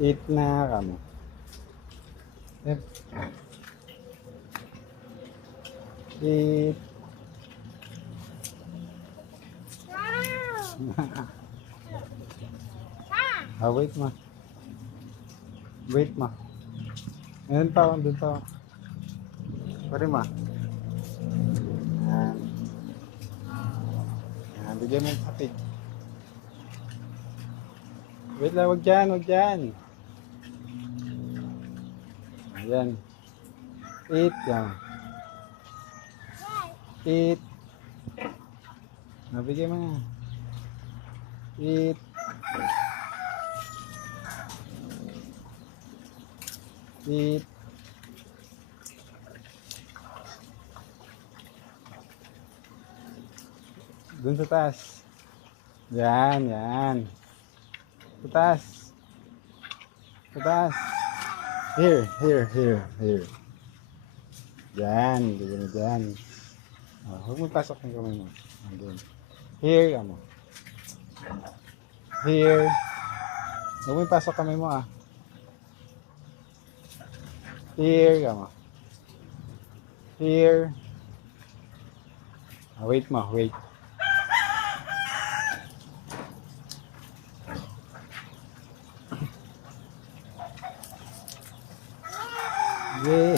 Eat na kamo. Eat. Eat. Wait ma. Wait ma. Ayun pa, doon pa. Pare ma. Yan. Yan, bigyan mo yung kape. Wait lang, wag dyan, wag dyan. Ayan. Eat yan. Eat. Nabigay mo na. Eat. Eat. Dun sa taas. Yan, yan. Sa taas. Sa taas. Here, here, here, here. Yan, bigyan mo dyan. Huwag mo pasok ng kamay mo. Andun. Here, amo. Here. Huwag mo pasok kamay mo ah. Here, amo. Here. Wait mo, wait. Yay!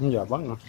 Ang yabang ah.